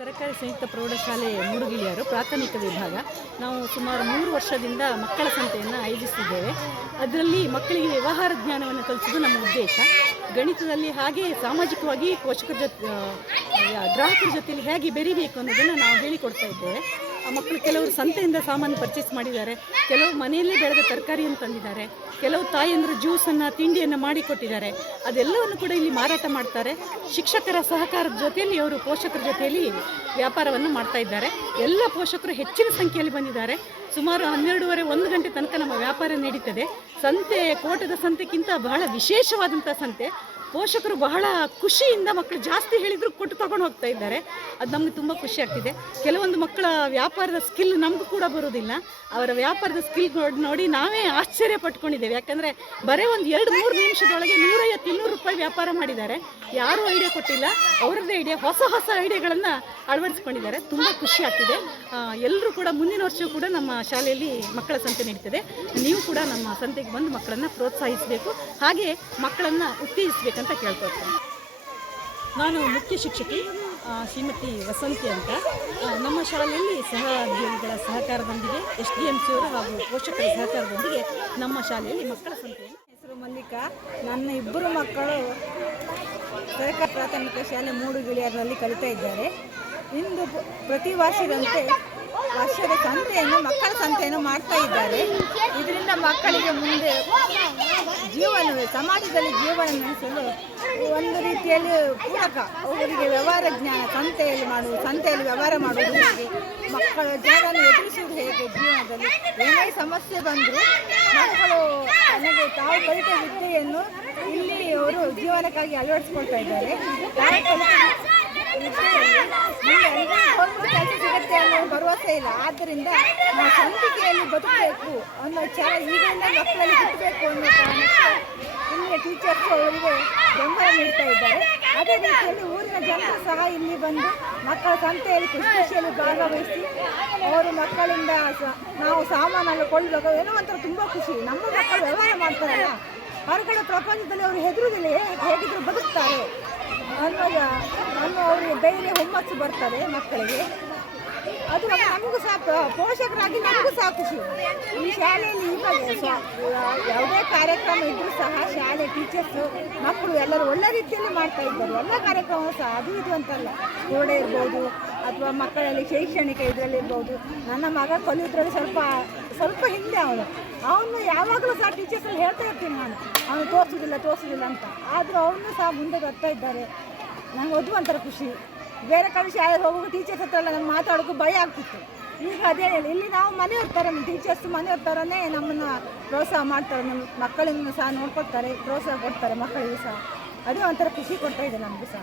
ಸರ್ಕಾರಿ ಸಂಯುಕ್ತ ಪ್ರೌಢಶಾಲೆ ಮೂಡುಗಿಳಿಯರು ಪ್ರಾಥಮಿಕ ವಿಭಾಗ. ನಾವು ಸುಮಾರು 3 ವರ್ಷದಿಂದ ಮಕ್ಕಳ ಸಂತೆಯನ್ನು ಆಯೋಜಿಸಿದ್ದೇವೆ. ಅದರಲ್ಲಿ ಮಕ್ಕಳಿಗೆ ವ್ಯವಹಾರ ಜ್ಞಾನವನ್ನು ಕಲಿಸೋದು ನಮ್ಮ ಉದ್ದೇಶ. ಗಣಿತದಲ್ಲಿ ಹಾಗೆ ಸಾಮಾಜಿಕವಾಗಿ ಪೋಷಕರ ಗ್ರಾಹಕರ ಜೊತೆಯಲ್ಲಿ ಹೇಗೆ ಬೆರೀಬೇಕು ಅನ್ನೋದನ್ನು ನಾವು ಹೇಳಿಕೊಡ್ತಾ ಇದ್ದೇವೆ. ಮಕ್ಕಳು ಕೆಲವರು ಸಂತೆಯಿಂದ ಸಾಮಾನು ಪರ್ಚೇಸ್ ಮಾಡಿದ್ದಾರೆ, ಕೆಲವು ಮನೆಯಲ್ಲೇ ಬೆಳೆದ ತರಕಾರಿಯನ್ನು ತಂದಿದ್ದಾರೆ, ಕೆಲವು ತಾಯಿಯಂದರು ಜ್ಯೂಸನ್ನು ತಿಂಡಿಯನ್ನು ಮಾಡಿಕೊಟ್ಟಿದ್ದಾರೆ. ಅದೆಲ್ಲವನ್ನು ಕೂಡ ಇಲ್ಲಿ ಮಾರಾಟ ಮಾಡ್ತಾರೆ. ಶಿಕ್ಷಕರ ಸಹಕಾರದ ಜೊತೆಯಲ್ಲಿ ಅವರು ಪೋಷಕರ ಜೊತೆಯಲ್ಲಿ ವ್ಯಾಪಾರವನ್ನು ಮಾಡ್ತಾ ಇದ್ದಾರೆ. ಎಲ್ಲ ಪೋಷಕರು ಹೆಚ್ಚಿನ ಸಂಖ್ಯೆಯಲ್ಲಿ ಬಂದಿದ್ದಾರೆ. ಸುಮಾರು 12:30 1 ಗಂಟೆ ತನಕ ನಮ್ಮ ವ್ಯಾಪಾರ ನಡೀತದೆ. ಸಂತೆ ಕೋಟದ ಸಂತೆಗಿಂತ ಬಹಳ ವಿಶೇಷವಾದಂಥ ಸಂತೆ. ಪೋಷಕರು ಬಹಳ ಖುಷಿಯಿಂದ ಮಕ್ಕಳು ಜಾಸ್ತಿ ಹೇಳಿದ್ರು ಕೊಟ್ಟು ತಗೊಂಡು ಹೋಗ್ತಾ ಇದ್ದಾರೆ. ಅದು ನಮಗೆ ತುಂಬ ಖುಷಿ ಆಗ್ತಿದೆ. ಕೆಲವೊಂದು ಮಕ್ಕಳ ವ್ಯಾಪಾರದ ಸ್ಕಿಲ್ ನಮಗೂ ಕೂಡ ಬರೋದಿಲ್ಲ. ಅವರ ವ್ಯಾಪಾರದ ಸ್ಕಿಲ್ ನೋಡಿ ನಾವೇ ಆಶ್ಚರ್ಯ ಪಟ್ಕೊಂಡಿದ್ದೇವೆ. ಯಾಕಂದರೆ ಬರೀ ಒಂದು 2-3 ನಿಮಿಷದೊಳಗೆ 150-200 ರೂಪಾಯಿ ವ್ಯಾಪಾರ ಮಾಡಿದ್ದಾರೆ. ಯಾರೂ ಐಡಿಯಾ ಕೊಟ್ಟಿಲ್ಲ, ಅವರದ್ದೇ ಐಡಿಯಾ, ಹೊಸ ಐಡಿಯಾಗಳನ್ನು ಅಳವಡಿಸ್ಕೊಂಡಿದ್ದಾರೆ. ತುಂಬ ಖುಷಿ ಆಗ್ತಿದೆ. ಎಲ್ಲರೂ ಕೂಡ ಮುಂದಿನ ವರ್ಷವೂ ಕೂಡ ನಮ್ಮ ಶಾಲೆಯಲ್ಲಿ ಮಕ್ಕಳ ಸಂತೆ ನಡೀತದೆ. ನೀವು ಕೂಡ ನಮ್ಮ ಸಂತೆಗೆ ಬಂದು ಮಕ್ಕಳನ್ನು ಪ್ರೋತ್ಸಾಹಿಸಬೇಕು, ಹಾಗೆ ಮಕ್ಕಳನ್ನು ಉತ್ತೇಜಿಸಬೇಕಂತ ಕೇಳ್ಕೊಳ್ತೇನೆ. ನಾನು ಮುಖ್ಯ ಶಿಕ್ಷಕಿ ಶ್ರೀಮತಿ ವಸಂತಿ ಅಂತ. ನಮ್ಮ ಶಾಲೆಯಲ್ಲಿ ಸಹೋದ್ಯೋಗಿಗಳ ಸಹಕಾರದೊಂದಿಗೆ SDMC ಅವರು ಹಾಗೂ ಪೋಷಕರ ಸಹಕಾರದೊಂದಿಗೆ ನಮ್ಮ ಶಾಲೆಯಲ್ಲಿ ಮಕ್ಕಳ ಸಂತೆಯನ್ನು. ಹೆಸರು ಮಲ್ಲಿಕಾ. ನನ್ನ 2 ಮಕ್ಕಳು ಸರ್ಕಾರಿ ಪ್ರಾಥಮಿಕ ಶಾಲೆ ಮೂಡುಗಿಳಿಯರಲ್ಲಿ ಕಲಿತಾ ಇದ್ದಾರೆ. ಇಂದು ಪ್ರತಿ ವರ್ಷದಂತೆ ವರ್ಷದ ಸಂತೆಯನ್ನು ಮಕ್ಕಳ ಸಂತೆಯನ್ನು ಮಾಡ್ತಾ ಇದ್ದಾರೆ. ಇದರಿಂದ ಮಕ್ಕಳಿಗೆ ಮುಂದೆ ಸಮಾಜದಲ್ಲಿ ಜೀವನ ನಡೆಸಲು ಒಂದು ರೀತಿಯಲ್ಲಿ ಪೂರಕ. ಅವರಿಗೆ ವ್ಯವಹಾರ ಜ್ಞಾನ, ಸಂತೆಯಲ್ಲಿ ವ್ಯವಹಾರ ಮಾಡುವುದು ಹೇಗೆ, ಮಕ್ಕಳ ಜನರನ್ನು ಎದುರಿಸುವುದು ಹೇಗೆ, ಜೀವನದಲ್ಲಿ ಏನೇ ಸಮಸ್ಯೆ ಬಂದರೂ ಮಕ್ಕಳು ನನಗೆ ತಾವು ಕಲಿತ ವಿದ್ಯೆಯನ್ನು ಇಲ್ಲಿ ಅವರು ಜೀವನಕ್ಕಾಗಿ ಅಳವಡಿಸ್ಕೊಳ್ತಾ ಇದ್ದಾರೆ. ಕೆಲಸ ಸಿಗುತ್ತೆ ಅನ್ನೋ ಭರವಸೆ ಇಲ್ಲ. ಆದ್ದರಿಂದ ನಾವು ಸಂತಿಕೆಯಲ್ಲಿ ಬದುಕಬೇಕು ಅನ್ನೋ ವಿಚಾರ ಈಗಿಂದ ಮಕ್ಕಳಲ್ಲಿ ಬಿಟ್ಟಬೇಕು ಅನ್ನೋ ಕಾರಣಕ್ಕೆ ಇಲ್ಲಿಯ ಟೀಚರ್ಸ್ ಅವರಿಗೆ ಬೆಂಬಲ ನೀಡ್ತಾ ಇದ್ದಾರೆ. ಅದೇ ರೀತಿಯಲ್ಲಿ ಊರಿನ ಜನರು ಸಹ ಇಲ್ಲಿ ಬಂದು ಮಕ್ಕಳ ಸಂತೆಯಲ್ಲಿ ಖುಷಿಯಲ್ಲಿ ಭಾಗವಹಿಸಿ ಅವರು ಮಕ್ಕಳಿಂದ ನಾವು ಸಾಮಾನನ್ನು ಕೊಳ್ಳುವಾಗ ಏನೋ ಒಂಥರ ತುಂಬ ಖುಷಿ. ನಮ್ಮ ಮಕ್ಕಳು ವ್ಯವಹಾರ ಮಾಡ್ತಾರಲ್ಲ, ಹೊರಗಡೆ ಪ್ರಪಂಚದಲ್ಲಿ ಅವರು ಹೆದರುವುದಿಲ್ಲ, ಹೇಗಿದ್ರು ಬದುಕ್ತಾರೆ ಅನ್ನೋ ಅವರಿಗೆ ಧೈರ್ಯ ಹುಮ್ಮಸ್ಸು ಬರ್ತದೆ ಮಕ್ಕಳಿಗೆ. ಅದು ನಮಗೂ ಸಹ ಪೋಷಕರಾಗಿ ನಮಗೂ ಸಹ ಖುಷಿ. ಈ ಶಾಲೆಯಲ್ಲಿ ಯಾವುದೇ ಕಾರ್ಯಕ್ರಮ ಇದ್ದರೂ ಸಹ ಶಾಲೆ ಟೀಚರ್ಸು ಮಕ್ಕಳು ಎಲ್ಲರೂ ಒಳ್ಳೆ ರೀತಿಯಲ್ಲಿ ಮಾಡ್ತಾ ಇದ್ದಾರೆ. ಎಲ್ಲ ಕಾರ್ಯಕ್ರಮ ಸಹ ಅದು ಇದು ಅಂತಲ್ಲ, ಗೋಡೆ ಇರ್ಬೋದು ಅಥವಾ ಮಕ್ಕಳಲ್ಲಿ ಶೈಕ್ಷಣಿಕ ಇದರಲ್ಲಿರ್ಬೋದು. ನನ್ನ ಮಗ ಕಲಿಯೋದ್ರಲ್ಲಿ ಸ್ವಲ್ಪ ಹಿಂದೆ ಅವನು ಯಾವಾಗಲೂ ಸಹ ಟೀಚರ್ಸಲ್ಲಿ ಹೇಳ್ತಾ ಇರ್ತೀನಿ ನಾನು, ಅವನು ತೋರಿಸೋದಿಲ್ಲ ಅಂತ. ಆದರೂ ಅವನು ಸಹ ಮುಂದೆ ಬರ್ತಾ ಇದ್ದಾರೆ. ನಂಗೆ ಅದು ಒಂಥರ ಖುಷಿ. ಬೇರೆ ಕಡೆ ಶಾಲೆಗೆ ಹೋಗುವಾಗ ಟೀಚರ್ಸ್ ಹತ್ರ ಎಲ್ಲ ನಮ್ಗೆ ಮಾತಾಡೋಕ್ಕೂ ಭಯ ಆಗ್ತಿತ್ತು. ಈಗ ಅದೇನಿಲ್ಲ, ಇಲ್ಲಿ ನಾವು ಮನೆಯವ್ರ ಥರ, ಟೀಚರ್ಸ್ ಮನೆಯವ್ರ ಥರನೇ ನಮ್ಮನ್ನು ಪ್ರೋತ್ಸಾಹ ಮಾಡ್ತಾರೆ. ನಮ್ಮ ಮಕ್ಕಳನ್ನು ಸಹ ನೋಡ್ಕೊಳ್ತಾರೆ, ಪ್ರೋತ್ಸಾಹ ಕೊಡ್ತಾರೆ ಮಕ್ಕಳಿಗೂ ಸಹ. ಅದೇ ಒಂಥರ ಖುಷಿ ಕೊಡ್ತಾ ಇದೆ ನಮಗೂ ಸಹ.